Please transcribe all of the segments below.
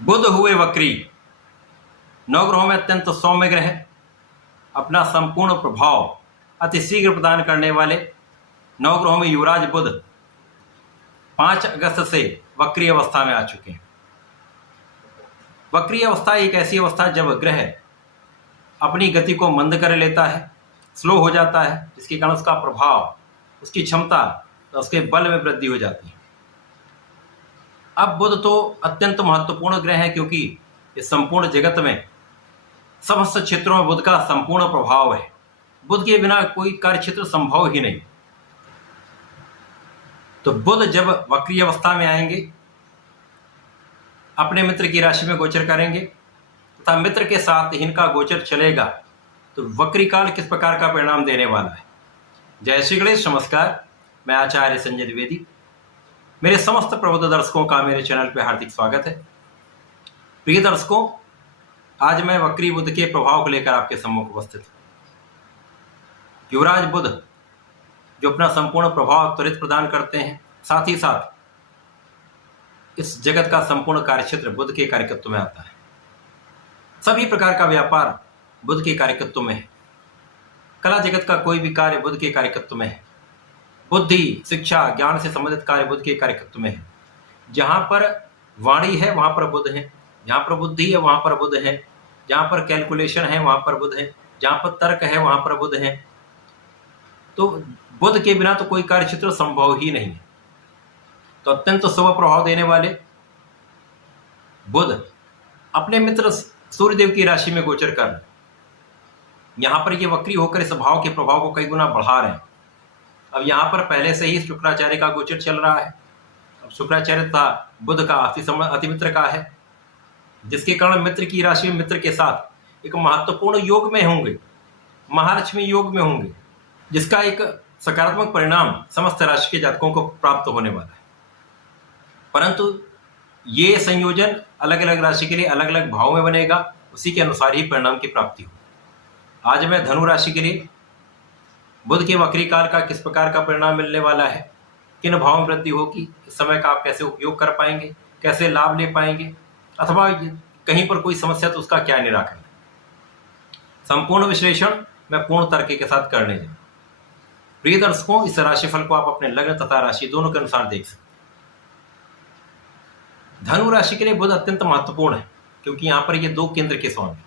बुध हुए वक्री। नवग्रहों में अत्यंत सौम्य ग्रह, अपना संपूर्ण प्रभाव अति शीघ्र प्रदान करने वाले नवग्रहों में युवराज बुध 5 अगस्त से वक्री अवस्था में आ चुके हैं। वक्री अवस्था एक ऐसी अवस्था जब ग्रह अपनी गति को मंद कर लेता है, स्लो हो जाता है, जिसके कारण उसका प्रभाव, उसकी क्षमता, उसके बल में वृद्धि हो जाती है। अब बुध तो अत्यंत महत्वपूर्ण ग्रह है, क्योंकि इस संपूर्ण जगत में समस्त क्षेत्रों में बुध का संपूर्ण प्रभाव है। बुध के बिना कोई कार्य क्षेत्र संभव ही नहीं। तो बुध जब वक्री अवस्था में आएंगे, अपने मित्र की राशि में गोचर करेंगे तथा मित्र के साथ इनका गोचर चलेगा, तो वक्री काल किस प्रकार का परिणाम देने वाला है। जय श्री गणेश, नमस्कार। मैं आचार्य संजय द्विवेदी। मेरे समस्त प्रबुद्ध दर्शकों का मेरे चैनल पर हार्दिक स्वागत है। प्रिय दर्शकों, आज मैं वक्री बुध के प्रभाव को लेकर आपके सम्मुख उपस्थित हूं। युवराज बुध जो अपना संपूर्ण प्रभाव त्वरित प्रदान करते हैं, साथ ही साथ इस जगत का संपूर्ण कार्यक्षेत्र बुध के कार्यकत्व में आता है। सभी प्रकार का व्यापार बुध के कार्यकत्व में है। कला जगत का कोई भी कार्य बुध के कार्यकत्व में है। बुद्धि, शिक्षा, ज्ञान से संबंधित कार्य बुध के कार्यकत्व में है। जहाँ पर वाणी है वहाँ पर बुध है, जहाँ पर बुद्धि है वहाँ पर बुध है, जहाँ पर कैलकुलेशन है वहाँ पर बुध है, जहाँ पर तर्क है वहाँ पर बुध है। तो बुध के बिना तो कोई कार्य क्षेत्र संभव ही नहीं है। तो अत्यंत शुभ प्रभाव देने वाले बुध अपने मित्र सूर्यदेव की राशि में गोचर कर यहाँ पर ये वक्री होकर इस भाव के प्रभाव को कई गुना बढ़ा रहे हैं। अब यहाँ पर पहले से ही शुक्राचार्य का गोचर चल रहा है। अब शुक्राचार्य था बुध का अति मित्र का है, जिसके कारण मित्र की राशि में मित्र के साथ एक महत्वपूर्ण योग में होंगे, महालक्ष्मी योग में होंगे, जिसका एक सकारात्मक परिणाम समस्त राशि के जातकों को प्राप्त होने वाला है। परंतु ये संयोजन अलग अलग राशि के लिए अलग अलग भाव में बनेगा, उसी के अनुसार ही परिणाम की प्राप्ति हो। आज मैं धनु राशि के लिए बुध के वक्री काल का किस प्रकार का परिणाम मिलने वाला है, किन भाव में वृद्धि होगी, इस समय का आप कैसे उपयोग कर पाएंगे, कैसे लाभ ले पाएंगे, अथवा कहीं पर कोई समस्या तो उसका क्या निराकरण, संपूर्ण विश्लेषण मैं पूर्ण तर्क के साथ करने जा रहा हूं। प्रिय दर्शकों, इस राशिफल को आप अपने लग्न तथा राशि दोनों के अनुसार देख सकते हैं। धनु राशि के लिए बुध अत्यंत महत्वपूर्ण है, क्योंकि यहाँ पर ये 2 केंद्र के स्वामी,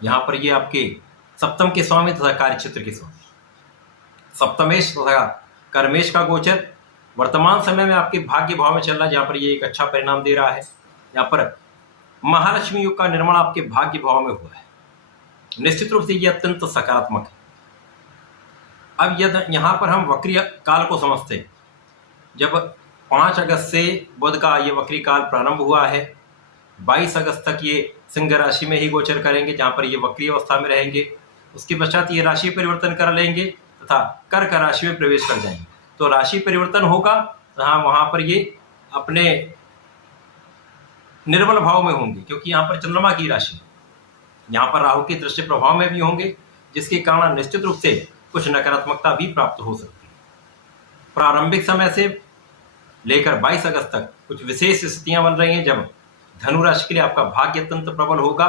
यहाँ पर ये आपके सप्तम के स्वामी तथा कार्यक्षेत्र के स्वामी, सप्तमेश तथा कर्मेश का गोचर वर्तमान समय में आपके भाग्य भाव में चल रहा है, जहाँ पर ये एक अच्छा परिणाम दे रहा है। यहाँ पर महालक्ष्मी योग का निर्माण आपके भाग्य भाव में हुआ है। निश्चित रूप से ये अत्यंत सकारात्मक है। अब यदि यहाँ पर हम वक्री काल को समझते हैं, जब 5 अगस्त से बुध का ये वक्री काल प्रारंभ हुआ है, 22 अगस्त तक ये सिंह राशि में ही गोचर करेंगे, जहाँ पर ये वक्री अवस्था में रहेंगे। उसके पश्चात ये राशि परिवर्तन कर लेंगे तथा कर्क राशि में प्रवेश कर जाएंगे। तो राशि परिवर्तन होगा, वहाँ पर ये अपने निर्बल भाव में होंगे, क्योंकि यहाँ पर चंद्रमा की राशि, यहाँ पर राहु की दृष्टि प्रभाव में भी होंगे, जिसके कारण निश्चित रूप से कुछ नकारात्मकता भी प्राप्त हो सकती है। प्रारंभिक समय से लेकर 22 अगस्त तक कुछ विशेष स्थितियां बन रही हैं, जब धनु राशि के लिए आपका भाग्य अत्यंत प्रबल होगा,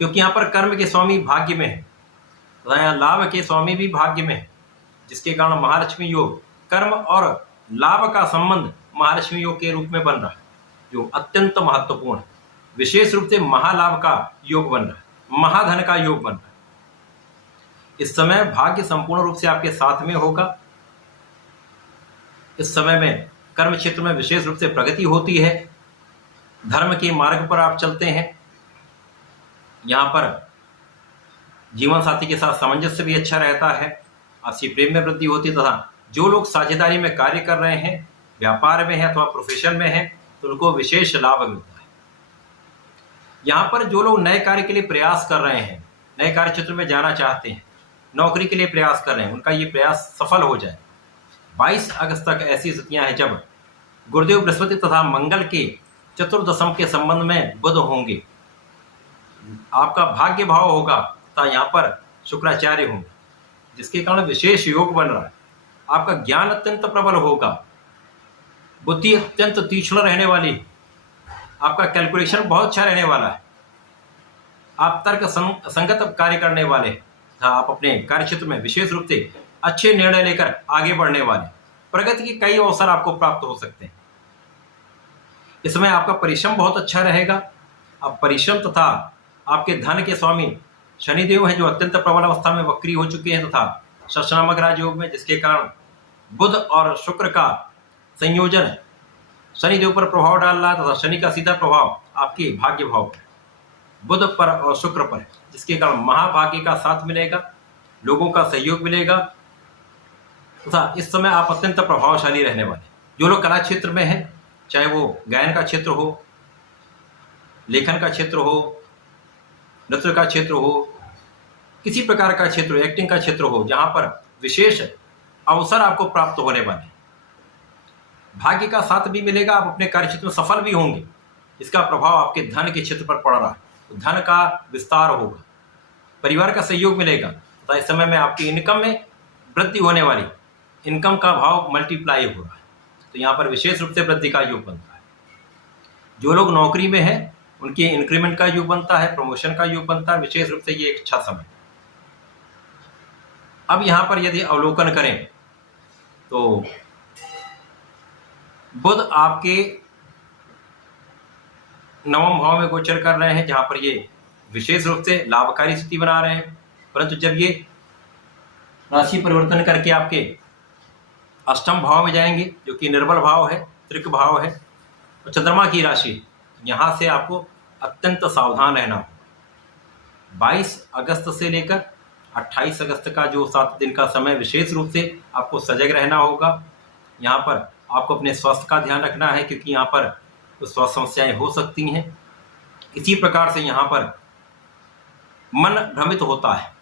क्योंकि यहाँ पर कर्म के स्वामी भाग्य में है, लाभ के स्वामी भी भाग्य में है, जिसके कारण महालक्ष्मी योग, कर्म और लाभ का संबंध महालक्ष्मी योग के रूप में बन रहा है, जो अत्यंत महत्वपूर्ण है। विशेष रूप से महालाभ का योग बन रहा है, महाधन का योग बन रहा है। इस समय भाग्य संपूर्ण रूप से आपके साथ में होगा। इस समय में कर्म क्षेत्र में विशेष रूप से प्रगति होती है, धर्म के मार्ग पर आप चलते हैं। यहाँ पर जीवन साथी के साथ सामंजस्य भी अच्छा रहता है, आपसी प्रेम में वृद्धि होती है, तथा जो लोग साझेदारी में कार्य कर रहे हैं, व्यापार में है अथवा प्रोफेशन में है, तो उनको विशेष लाभ मिलता है। यहाँ पर जो लोग नए कार्य के लिए प्रयास कर रहे हैं, नए कार्य क्षेत्र में जाना चाहते हैं, नौकरी के लिए प्रयास कर रहे हैं, उनका ये प्रयास सफल हो जाए। 22 अगस्त तक ऐसी स्थितियां हैं जब गुरुदेव बृहस्पति तथा मंगल के चतुर्दशम के संबंध में बुध होंगे, आपका भाग्य भाव होगा तथा यहाँ पर शुक्राचार्य होंगे, जिसके कारण विशेष योग बन रहा है। आपका ज्ञान अत्यंत प्रबल होगा, बुद्धि अत्यंत तीक्ष्ण रहने वाली, आपका कैलकुलेशन बहुत अच्छा रहने वाला है। आप तर्क संगत कार्य करने वाले हैं। आप अपने कार्य क्षेत्र में विशेष रूप से अच्छे निर्णय लेकर आगे बढ़ने वाले, प्रगति के कई अवसर आपको प्राप्त हो सकते हैं। इस समय आपका परिश्रम बहुत अच्छा रहेगा। आप परिश्रम तथा आपके धन के स्वामी शनिदेव हैं, जो अत्यंत प्रबल अवस्था में वक्री हो चुके हैं तथा षष्ठामक राजयोग में, जिसके कारण बुध और शुक्र का संयोजन शनिदेव पर प्रभाव डाल रहा है तथा शनि का सीधा प्रभाव आपके भाग्य भाव पर, बुध पर और शुक्र पर, जिसके कारण महाभाग्य का साथ मिलेगा, लोगों का सहयोग मिलेगा तथा इस समय आप अत्यंत प्रभावशाली रहने वाले। जो लोग कला क्षेत्र में हैं, चाहे वो गायन का क्षेत्र हो, लेखन का क्षेत्र हो, नृत्य का क्षेत्र हो, किसी प्रकार का क्षेत्र, एक्टिंग का क्षेत्र हो, जहां पर विशेष अवसर आपको प्राप्त होने वाले, भाग्य का साथ भी मिलेगा, आप अपने कार्य क्षेत्र में सफल भी होंगे। इसका प्रभाव आपके धन के क्षेत्र पर पड़ रहा है, तो धन का विस्तार होगा, परिवार का सहयोग मिलेगा तथा इस समय में आपकी इनकम में वृद्धि होने वाली, इनकम का भाव मल्टीप्लाई हो रहा है, तो यहाँ पर विशेष रूप से वृद्धि का योग बनता है। जो लोग नौकरी में हैं, उनके इंक्रीमेंट का योग बनता है, प्रमोशन का योग बनता है। विशेष रूप से ये एक अच्छा समय। अब यहाँ पर यदि अवलोकन करें तो बुध आपके नवम भाव में गोचर कर रहे हैं, जहां पर ये विशेष रूप से लाभकारी स्थिति बना रहे हैं। परंतु जब ये राशि परिवर्तन करके आपके अष्टम भाव में जाएंगे, जो कि निर्बल भाव है, त्रिक भाव है, और चंद्रमा की राशि, यहाँ से आपको अत्यंत सावधान रहना होगा। 22 अगस्त से लेकर 28 अगस्त का जो 7 दिन का समय, विशेष रूप से आपको सजग रहना होगा। यहाँ पर आपको अपने स्वास्थ्य का ध्यान रखना है, क्योंकि यहाँ पर कुछ स्वास्थ्य समस्याएं हो सकती हैं। इसी प्रकार से यहाँ पर मन भ्रमित होता है,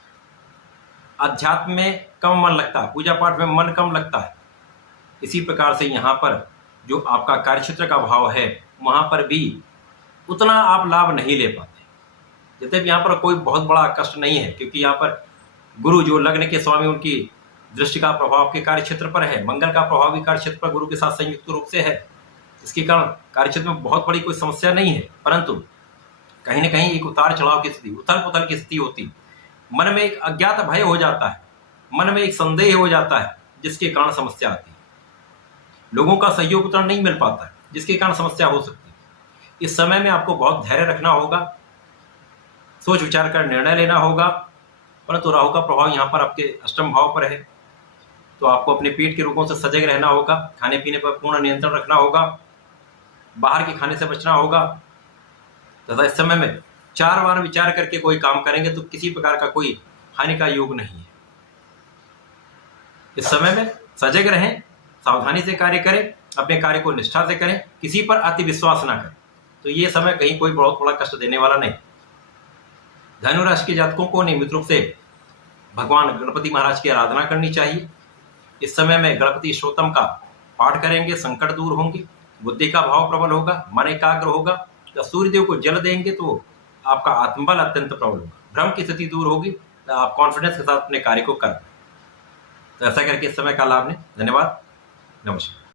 अध्यात्म में कम मन लगता है, पूजा पाठ में मन कम लगता है। इसी प्रकार से यहाँ पर जो आपका कार्यक्षेत्र का भाव है, वहाँ पर भी उतना आप लाभ नहीं ले पाते। जैसे यहाँ पर कोई बहुत बड़ा कष्ट नहीं है, क्योंकि यहाँ पर गुरु जो लग्न के स्वामी, उनकी दृष्टि का प्रभाव के कार्य क्षेत्र पर है, मंगल का प्रभाव भी कार्य क्षेत्र पर गुरु के साथ संयुक्त रूप से है। इसके कारण कार्य क्षेत्र में बहुत बड़ी कोई समस्या नहीं है, परंतु कहीं ना कहीं एक उतार चढ़ाव की स्थिति, उथल पुथल की स्थिति होती, मन में एक अज्ञात भय हो जाता है, मन में एक संदेह हो जाता है, जिसके कारण समस्या आती है। लोगों का सहयोग उतना नहीं मिल पाता है, जिसके कारण समस्या हो सकती है। इस समय में आपको बहुत धैर्य रखना होगा, सोच विचार कर निर्णय लेना होगा। परंतु राहु का प्रभाव यहाँ पर आपके अष्टम भाव पर है, तो आपको अपने पेट के रोगों से सजग रहना होगा, खाने पीने पर पूर्ण नियंत्रण रखना होगा, बाहर के खाने से बचना होगा तथा इस समय में 4 बार विचार करके कोई काम करेंगे तो किसी प्रकार का कोई हानि का योग नहीं है। इस समय में सजग रहें, सावधानी से कार्य करें, अपने कार्य को निष्ठा से करें, किसी पर अति विश्वास ना करें, तो ये समय कहीं कोई बहुत बड़ा कष्ट देने वाला नहीं। धनु राशि के जातकों को नियमित रूप से भगवान गणपति महाराज की आराधना करनी चाहिए। इस समय में गणपति स्तोत्रम का पाठ करेंगे, संकट दूर होंगे, बुद्धि का भाव प्रबल होगा, मन एकाग्र होगा। जब सूर्यदेव को जल देंगे तो आपका आत्मबल अत्यंत प्रबल होगा, भ्रम की स्थिति दूर होगी, तो आप कॉन्फिडेंस के साथ अपने कार्य को करें। तो ऐसा करके इस समय का लाभ लें। धन्यवाद, नमस्कार।